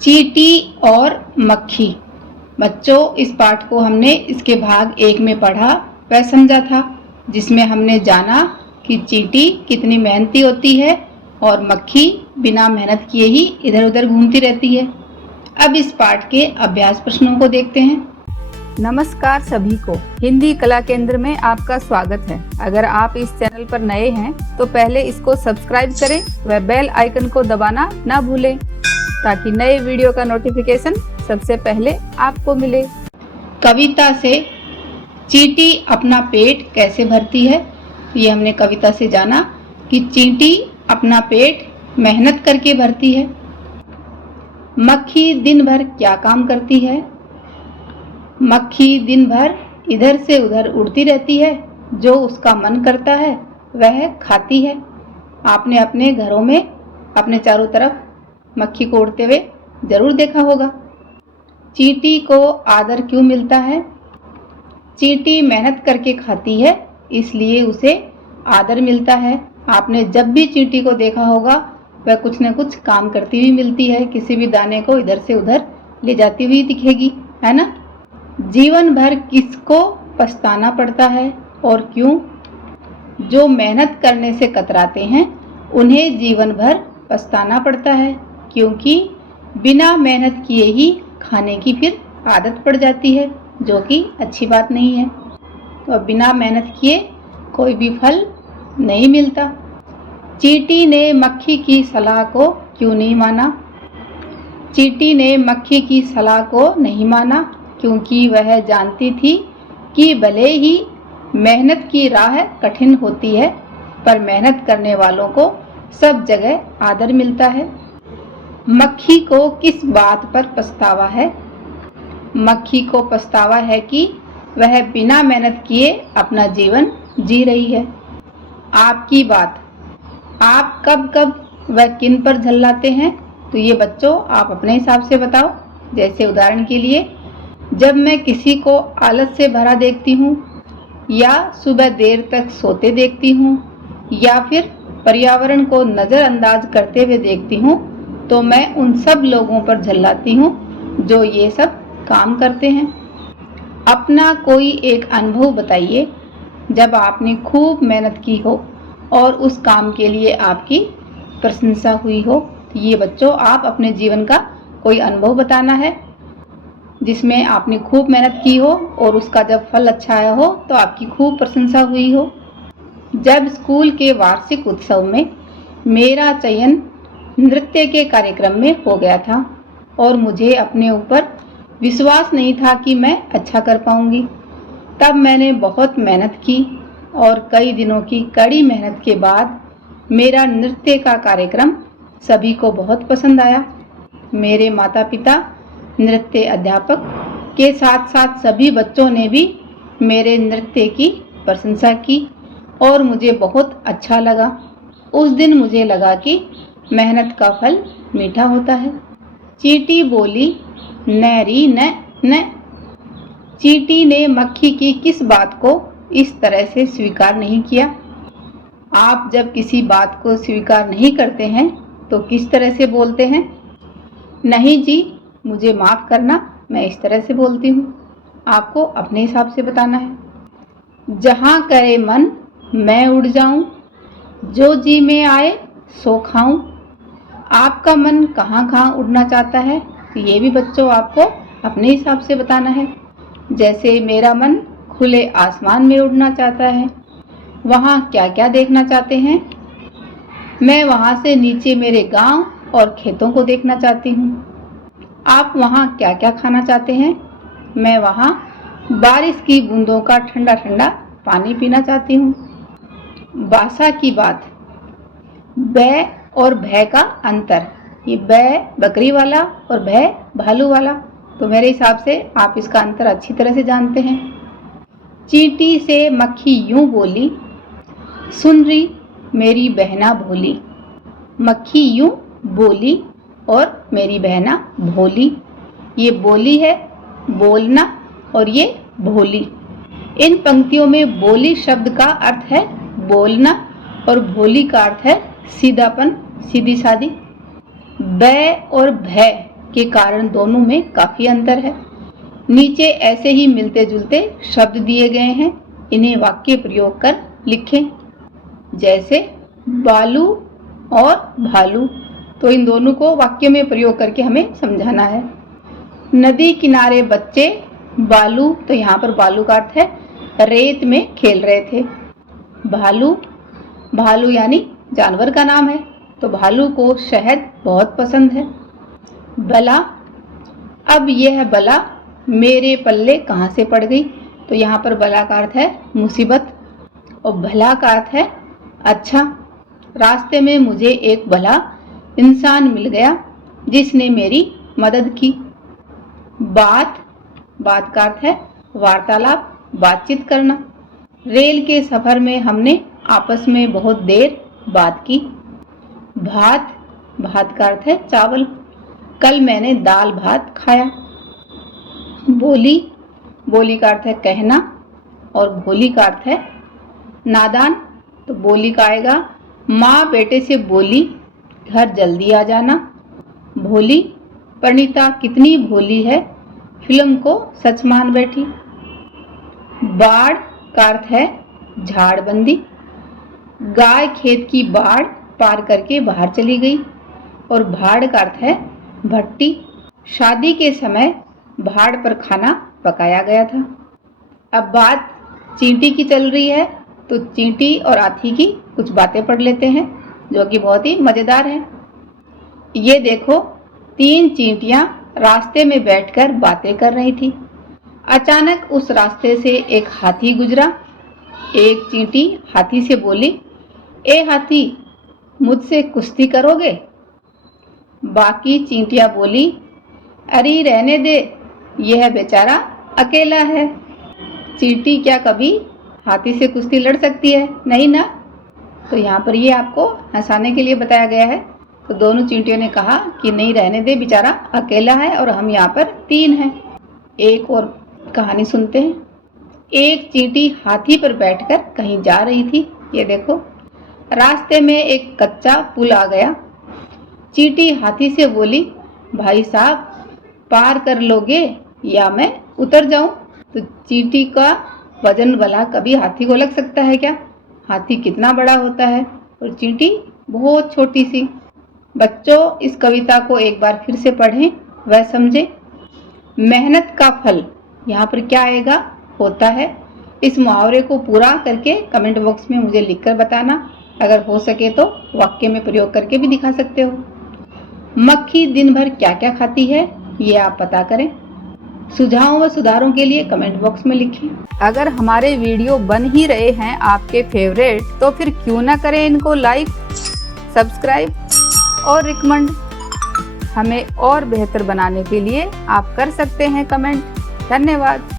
चींटी और मक्खी। बच्चों, इस पाठ को हमने इसके भाग 1 में पढ़ा व समझा था, जिसमें हमने जाना कि चींटी कितनी मेहनती होती है और मक्खी बिना मेहनत किए ही इधर उधर घूमती रहती है। अब इस पाठ के अभ्यास प्रश्नों को देखते हैं। नमस्कार सभी को, हिंदी कला केंद्र में आपका स्वागत है। अगर आप इस चैनल पर नए हैं तो पहले इसको सब्सक्राइब करें व बेल आइकन को दबाना ना भूलें ताकि नए वीडियो का नोटिफिकेशन सबसे पहले आपको मिले। कविता से चींटी अपना पेट कैसे भरती है, ये हमने कविता से जाना कि चींटी अपना पेट मेहनत करके भरती है। मक्खी दिन भर क्या काम करती है? मक्खी दिन भर इधर से उधर उड़ती रहती है, जो उसका मन करता है वह खाती है। आपने अपने घरों में अपने चारों तरफ मक्खी को उड़ते हुए जरूर देखा होगा। चींटी को आदर क्यों मिलता है? चींटी मेहनत करके खाती है, इसलिए उसे आदर मिलता है। आपने जब भी चींटी को देखा होगा वह कुछ न कुछ काम करती हुई मिलती है, किसी भी दाने को इधर से उधर ले जाती हुई दिखेगी, है ना। जीवन भर किसको पछताना पड़ता है और क्यों? जो मेहनत करने से कतराते हैं उन्हें जीवन भर पछताना पड़ता है, क्योंकि बिना मेहनत किए ही खाने की फिर आदत पड़ जाती है, जो कि अच्छी बात नहीं है। तो बिना मेहनत किए कोई भी फल नहीं मिलता। चींटी ने मक्खी की सलाह को क्यों नहीं माना? चींटी ने मक्खी की सलाह को नहीं माना क्योंकि वह जानती थी कि भले ही मेहनत की राह कठिन होती है, पर मेहनत करने वालों को सब जगह आदर मिलता है। मक्खी को किस बात पर पछतावा है? मक्खी को पछतावा है कि वह बिना मेहनत किए अपना जीवन जी रही है। आपकी बात, आप कब कब व किन पर झल्लाते हैं? तो ये बच्चों आप अपने हिसाब से बताओ। जैसे उदाहरण के लिए, जब मैं किसी को आलस से भरा देखती हूँ, या सुबह देर तक सोते देखती हूँ, या फिर पर्यावरण को नज़रअंदाज करते हुए देखती हूँ, तो मैं उन सब लोगों पर झल्लाती हूँ जो ये सब काम करते हैं। अपना कोई एक अनुभव बताइए जब आपने खूब मेहनत की हो और उस काम के लिए आपकी प्रशंसा हुई हो। ये बच्चों आप अपने जीवन का कोई अनुभव बताना है जिसमें आपने खूब मेहनत की हो और उसका जब फल अच्छा आया हो तो आपकी खूब प्रशंसा हुई हो। जब स्कूल के वार्षिक उत्सव में मेरा चयन नृत्य के कार्यक्रम में हो गया था और मुझे अपने ऊपर विश्वास नहीं था कि मैं अच्छा कर पाऊंगी, तब मैंने बहुत मेहनत की और कई दिनों की कड़ी मेहनत के बाद मेरा नृत्य का कार्यक्रम सभी को बहुत पसंद आया। मेरे माता पिता, नृत्य अध्यापक के साथ साथ सभी बच्चों ने भी मेरे नृत्य की प्रशंसा की और मुझे बहुत अच्छा लगा। उस दिन मुझे लगा कि मेहनत का फल मीठा होता है। चींटी बोली, नैरी न न। चींटी ने मक्खी की किस बात को इस तरह से स्वीकार नहीं किया? आप जब किसी बात को स्वीकार नहीं करते हैं तो किस तरह से बोलते हैं? नहीं जी, मुझे माफ़ करना, मैं इस तरह से बोलती हूँ। आपको अपने हिसाब से बताना है। जहाँ करे मन मैं उड़ जाऊँ, जो जी में आए सो खाऊं। आपका मन कहाँ कहाँ उड़ना चाहता है, ये भी बच्चों आपको अपने हिसाब से बताना है। जैसे मेरा मन खुले आसमान में उड़ना चाहता है। वहाँ क्या क्या देखना चाहते हैं? मैं वहाँ से नीचे मेरे गांव और खेतों को देखना चाहती हूँ। आप वहाँ क्या क्या खाना चाहते हैं? मैं वहाँ बारिश की बूंदों का ठंडा ठंडा पानी पीना चाहती हूँ। भाषा की बात, बै और भय का अंतर। ये बै बकरी वाला और भय भालू वाला, तो मेरे हिसाब से आप इसका अंतर अच्छी तरह से जानते हैं। चींटी से मक्खी यूं बोली, सुन रही मेरी बहना भोली। मक्खी यूं बोली और मेरी बहना भोली। ये बोली है बोलना और ये भोली। इन पंक्तियों में बोली शब्द का अर्थ है बोलना और भोली का अर्थ है सीधापन, सीधी सादी। बै और भय के कारण दोनों में काफी अंतर है। नीचे ऐसे ही मिलते जुलते शब्द दिए गए हैं, इन्हें वाक्य प्रयोग कर लिखें। जैसे बालू और भालू, तो इन दोनों को वाक्य में प्रयोग करके हमें समझाना है। नदी किनारे बच्चे बालू, तो यहाँ पर बालू का अर्थ है रेत में खेल रहे थे। भालू, भालू यानी जानवर का नाम है, तो भालू को शहद बहुत पसंद है। बला, अब यह बला मेरे पल्ले कहाँ से पड़ गई, तो यहाँ पर बला का अर्थ है मुसीबत और भला का अर्थ है अच्छा। रास्ते में मुझे एक भला इंसान मिल गया जिसने मेरी मदद की। बात, बात का अर्थ है वार्तालाप, बातचीत करना। रेल के सफर में हमने आपस में बहुत देर बात की। भात, भात का अर्थ है चावल, कल मैंने दाल भात खाया। बोली, बोली का अर्थ है कहना और भोली का अर्थ है नादान, तो बोली का आएगा माँ बेटे से बोली घर जल्दी आ जाना। भोली, परिणीता कितनी भोली है, फिल्म को सच मान बैठी। बाढ़ का अर्थ है झाड़बंदी, गाय खेत की बाढ़ पार करके बाहर चली गई और भाड़ का अर्थ है भट्टी। शादी के समय भाड़ पर खाना पकाया गया था। अब बात चींटी की चल रही है, तो चींटी और हाथी की कुछ बातें पढ़ लेते हैं जो कि बहुत ही मजेदार हैं। ये देखो, 3 चींटियां रास्ते में बैठकर बातें कर रही थी। अचानक उस रास्ते से एक हाथी गुजरा। एक चींटी हाथी से बोली, ए हाथी, मुझसे कुश्ती करोगे? बाकी चींटियां बोली, अरे रहने दे, यह बेचारा अकेला है। चींटी क्या कभी हाथी से कुश्ती लड़ सकती है? नहीं ना। तो यहाँ पर ये आपको हंसाने के लिए बताया गया है। तो दोनों चींटियों ने कहा कि नहीं, रहने दे, बेचारा अकेला है और हम यहाँ पर 3 हैं। एक और कहानी सुनते हैं। एक चींटी हाथी पर बैठकर कहीं जा रही थी। ये देखो, रास्ते में एक कच्चा पुल आ गया। चींटी हाथी से बोली, भाई साहब, पार कर लोगे या मैं उतर जाऊं? तो चींटी का वजन भला कभी हाथी को लग सकता है क्या? हाथी कितना बड़ा होता है और चींटी बहुत छोटी सी। बच्चों, इस कविता को एक बार फिर से पढ़ें व समझें। मेहनत का फल यहाँ पर क्या आएगा? होता है। इस मुहावरे को पूरा करके कमेंट बॉक्स में मुझे लिखकर बताना। अगर हो सके तो वाक्य में प्रयोग करके भी दिखा सकते हो। मक्खी दिन भर क्या क्या खाती है, ये आप पता करें। सुझावों व सुधारों के लिए कमेंट बॉक्स में लिखें। अगर हमारे वीडियो बन ही रहे हैं आपके फेवरेट, तो फिर क्यों ना करें इनको लाइक, सब्सक्राइब और रिकमेंड। हमें और बेहतर बनाने के लिए आप कर सकते हैं कमेंट। धन्यवाद।